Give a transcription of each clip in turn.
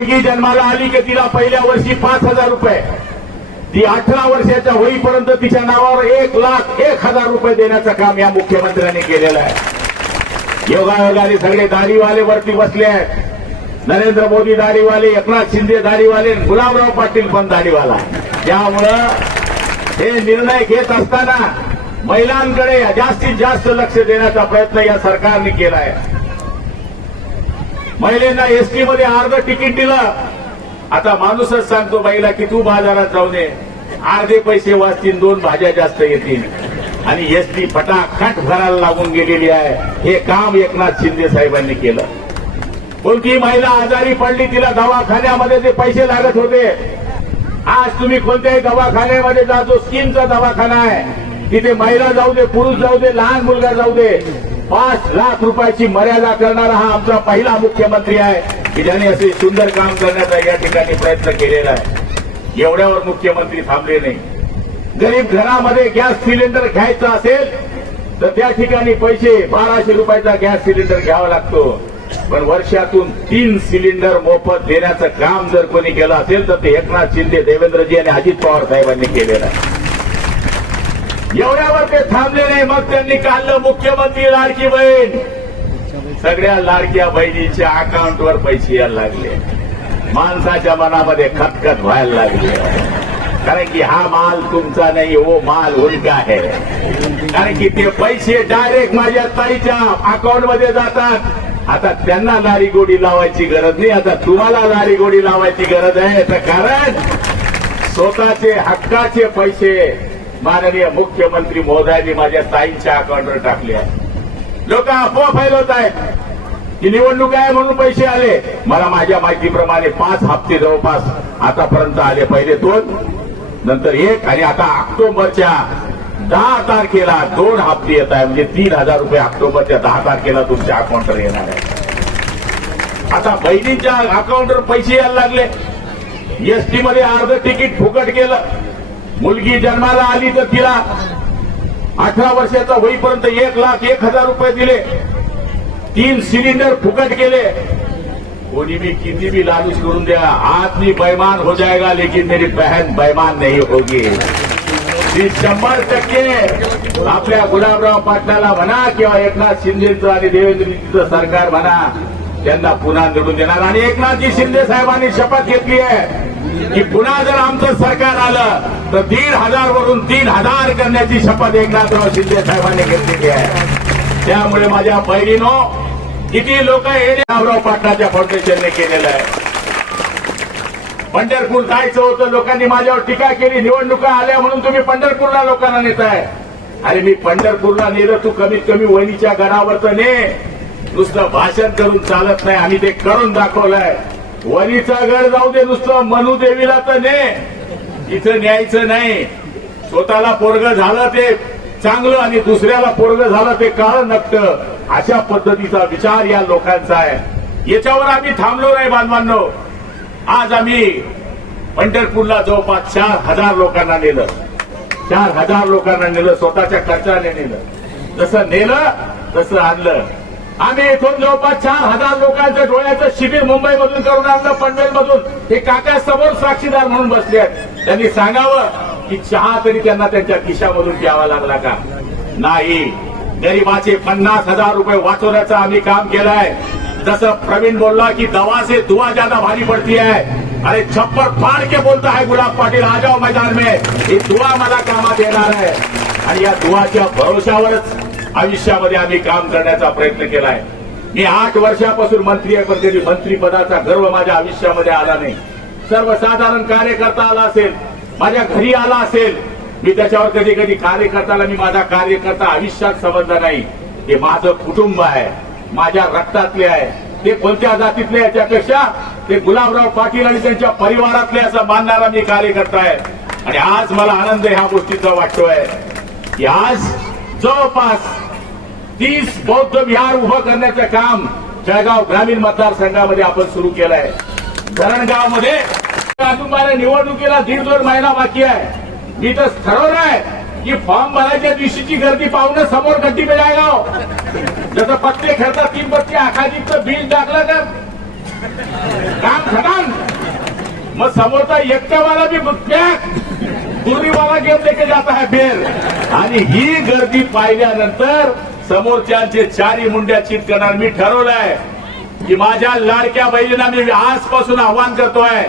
मुलगी जन्माला आली की तिला पहिल्या वर्षी पाच हजार रुपये. ती अठरा वर्षाच्या होईपर्यंत तिच्या नावावर एक लाख एक हजार रुपये देण्याचं काम या मुख्यमंत्र्यांनी केलेलं आहे. योगायोगाने सगळे दारीवाले वरती बसले आहेत. नरेंद्र मोदी दारीवाले एकनाथ शिंदे दारीवाले गुलाबराव पाटील पण दारीवाला त्यामुळं हे निर्णय घेत असताना महिलांकडे जास्तीत जास्त लक्ष देण्याचा प्रयत्न या सरकारने केला आहे. महिलेंना एसटी मध्ये अर्ध तिकीट दिलं. आता माणूसच सांगतो बाईला की तू बाजारात जाऊ नये. अर्धे पैसे वाचतील दोन भाज्या जास्त येतील. आणि एसटी फटाखट भरायला लागून गेलेली आहे. हे काम एकनाथ शिंदे साहेबांनी केलं. कोणती महिला आजारी पडली तिला दवाखान्यामध्ये ते पैसे लागत होते. आज तुम्ही कोणत्याही दवाखान्यामध्ये जा जो स्कीमचा दवाखाना आहे. तिथे महिला जाऊ दे पुरुष जाऊ दे लहान मुलगा जाऊ दे. पाच लाख रुपयाची मर्यादा करणारा हा आमचा पहिला मुख्यमंत्री आहे. की ज्याने असे सुंदर काम करण्याचा या ठिकाणी प्रयत्न केलेला आहे. एवढ्यावर मुख्यमंत्री थांबले नाही. गरीब घरामध्ये गॅस सिलेंडर घ्यायचा असेल तर त्या ठिकाणी पैसे बाराशे रुपयाचा गॅस सिलेंडर घ्यावा लागतो. पण वर्षातून तीन सिलेंडर मोफत देण्याचं काम जर कोणी केलं असेल तर ते एकनाथ शिंदे देवेंद्रजी आणि अजित पवार साहेबांनी केलेलं आहे. एवढ्यावर ते थांबले नाही. मग त्यांनी काढलं मुख्यमंत्री लाडकी बहीण. सगळ्या लाडक्या बहिणीच्या अकाउंटवर पैसे यायला लागले. माणसाच्या मनामध्ये खतखत व्हायला लागले. कारण की हा माल तुमचा नाही हो माल उलटा आहे. कारण की ते पैसे डायरेक्ट माझ्या ताईच्या अकाउंटमध्ये जातात. आता त्यांना लारी गोडी लावायची गरज नाही. आता तुम्हाला लारी गोडी लावायची गरज आहे. तर कारण स्वतःचे हक्काचे पैसे माननीय मुख्यमंत्री महोदयांनी माझ्या ताईंच्या अकाउंटवर टाकले आहे. लोक अफवा फैलवत आहेत. की निवडणूक आहे म्हणून पैसे आले. मला माझ्या माहितीप्रमाणे पाच हप्ते जवळपास आतापर्यंत आले. पहिले दोन नंतर एक आणि आता ऑक्टोबरच्या दहा तारखेला दोन हप्ते येत आहे म्हणजे तीन हजार रुपये ऑक्टोबरच्या दहा तारखेला तुमच्या अकाउंटवर येणार आहे आता बहिणीच्या अकाउंटवर पैसे यायला लागले. एसटी मध्ये अर्ध तिकीट फुकट केलं. मुलगी जन्माला आली तर तिला अठरा वर्षाचा होईपर्यंत एक लाख एक हजार रुपये दिले. तीन सिलेंडर फुकट केले. कोणी भी किती भी लालूच करून द्या. आदमी बैमान हो जाएगा लेकिन मेरी बहन बैमान नहीं होगी. ती शंभर टक्के आपल्या गुलाबराव पाटलाला म्हणा किंवा एकनाथ शिंदेचं आणि देवेंद्रजीचं सरकार म्हणा त्यांना पुन्हा निवडून देणार. आणि एकनाथजी शिंदे साहेबांनी शपथ घेतली आहे. की पुन्हा जर आमचं सरकार आलं तर दीड हजार वरून तीन हजार करण्याची शपथ एकनाथराव शिंदे साहेबांनी घेतलेली आहे. त्यामुळे माझ्या बहिणीनो किती लोक हे रामराव पाटणाच्या फाउंडेशनने केलेलं आहे. पंढरपूर जायचं होतं लोकांनी माझ्यावर टीका केली निवडणुका आल्या म्हणून तुम्ही पंढरपूरला लोकांना नेताय. अरे मी पंढरपूरला नेलं तू कमीत कमी वहिनीच्या गडावर तर ने. नुसतं भाषण करून चालत नाही आम्ही ते करून दाखवलंय. वणीचा गड जाऊ दे नुसतं मनू देवीला तर ने. इथं न्यायचं नाही. स्वतःला पोरग झालं ते चांगलं आणि दुसऱ्याला पोरग झालं ते काळ नकट अशा पद्धतीचा विचार या लोकांचा आहे. याच्यावर आम्ही थांबलो नाही बांधवांनो. आज आम्ही पंढरपूरला जवळपास चार हजार लोकांना नेलं. चार हजार लोकांना नेलं स्वतःच्या खर्चाने नेलं. जसं नेलं तसं आणलं. आम्ही इथून जवळपास चार हजार लोकांचं डोळ्याचं शिबिर मुंबईमधून करून आणलं पनवेलमधून. हे काका समोर साक्षीदार म्हणून बसले आहेत. त्यांनी सांगावं की चहा तरी त्यांना त्यांच्या खिशामधून प्यावा लागला का? नाही. गरिबाचे पन्नास हजार रुपये वाचवण्याचं आम्ही काम केलंय. जसं प्रवीण बोलला की दवा से दुआ ज्यादा भारी पडती आहे अरे छप्पर फाड़ के बोलता है गुलाब पाटील आ जाओ मैदान में. ही दुआ मला कामात येणार आहे. आणि या दुआच्या भरोशावरच आयुष्यामध्ये आम्ही काम करण्याचा प्रयत्न केलाय. मी आठ वर्षापासून मंत्री आहे पण कधी मंत्रीपदाचा गर्व माझ्या आयुष्यामध्ये आला नाही. सर्वसाधारण कार्यकर्ता आला असेल माझ्या घरी आला असेल मी त्याच्यावर कधी कधी कार्यकर्त्याला मी माझा कार्यकर्ता आयुष्यात समजला नाही. हे माझं कुटुंब आहे माझ्या रक्तातले आहे. ते कोणत्या जातीतले याच्यापेक्षा ते गुलाबराव पाटील आणि त्यांच्या परिवारातले असं मानणारा मी कार्यकर्ता आहे. आणि आज मला आनंद ह्या गोष्टीचा वाटतोय. की आज जवळपास तीस बौद्ध विहार उभं करण्याचं काम जळगाव ग्रामीण मतदारसंघामध्ये आपण सुरू केलं आहे धरणगावमध्ये अजून मला निवडणुकीला दीड दोन महिना बाकी आहे. मी तर आहे की फॉर्म भरायच्या दिवशीची गर्दी पाहून समोर गड्डी पे जसं पत्ते खेळतात तीन पत्ते आखाजीचं बिल टाकलं तर काम खटान मग समोरचा एकट्यावाला बी पॅक दुरीवाला घेऊन लेके जाता है बेर. आणि ही गर्दी पाहिल्यानंतर समोरच्यांचे चारी मुंड्या चित करणार मी ठरवलंय की माझ्या लाडक्या बहिणींना मी आजपासून आव्हान करतोय.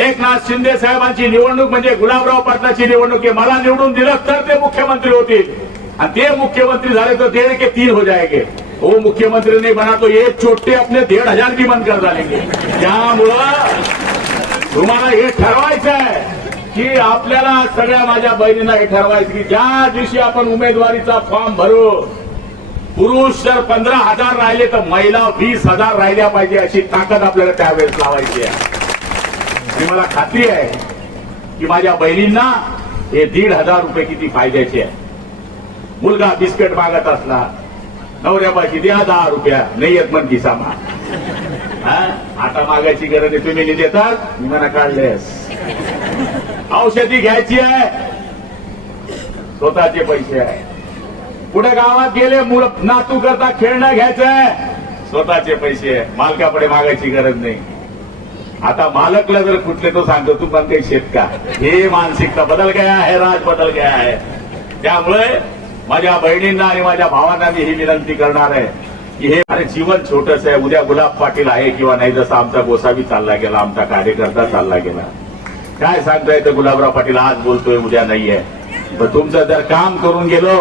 एकनाथ शिंदे साहेबांची निवडणूक म्हणजे गुलाबराव पाटलाची निवडणूक आहे. मला निवडून दिलं तर ते मुख्यमंत्री होतील. आणि ते मुख्यमंत्री झाले तर डेढ़ के तीन हो जाएंगे वो हो, मुख्यमंत्री नहीं बना तो एक छोटे अपने डेढ़ हजार भी बंद कर डालेंगे त्यामुळं तुम्हाला हे ठरवायचं आहे की आपल्याला सगळ्या माझ्या बहिणींना हे ठरवायचं की ज्या दिवशी आपण उमेदवारीचा फॉर्म भरू पुरुष जर पंधरा हजार राहिले तर महिला वीस हजार राहिल्या पाहिजे अशी ताकद आपल्याला त्यावेळेस लावायची आहे. आणि मला खात्री आहे की माझ्या बहिणींना हे दीड हजार रुपये किती फायद्याचे आहे. मुलगा बिस्किट मागत असला नवऱ्यापाशी द्या दहा रुपया नाही येत म्हण किसा हा? आता मागायची गरज आहे तुम्ही नाही देतात? मी मला काढलेस. औषधी घ्यायची आहे. स्वतःचे पैसे आहे. पुढे गावात गेले मुलं नातू करता खेळणं घ्यायचं आहे स्वतःचे पैसे मालकापुढे मागायची गरज नाही. आता मालकला जर कुठले तो सांगतो तू पण काही शेतका हे मानसिकता बदल गया है राज बदल गया आहे त्यामुळे माझ्या बहिणींना आणि माझ्या भावांना मी ही विनंती करणार आहे की हे अरे जीवन छोटस आहे. उद्या गुलाब पाटील आहे किंवा नाही जसा आमचा गोसावी चालला गेला आमचा कार्यकर्ता चालला गेला. काय सांगता येतं गुलाबराव पाटील आज बोलतोय उद्या नाहीये. तुमचं जर काम करून गेलो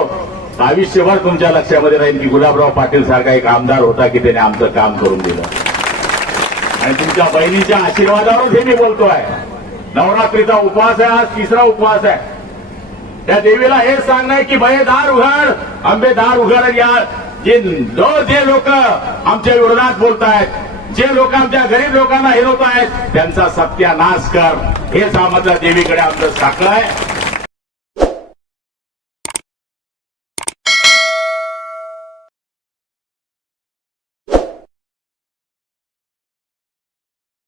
आयुष्यभर तुमच्या लक्षामध्ये राहील की गुलाबराव पाटील सारखा एक आमदार होता की त्याने आमचं काम करून दिलं. आणि तुमच्या बहिणीच्या आशीर्वादावरच हे मी बोलतोय. नवरात्रीचा उपवास आहे आज तिसरा उपवास आहे. त्या देवीला हे सांगणं की भय दार उघड आंबे दार उघड या जे जे लोक आमच्या विरोधात बोलतायत जे लोक आमच्या गरीब लोकांना हिरवत आहेत त्यांचा सत्यानाश कर. हेच आमच्या देवीकडे आमचं साखळ आहे.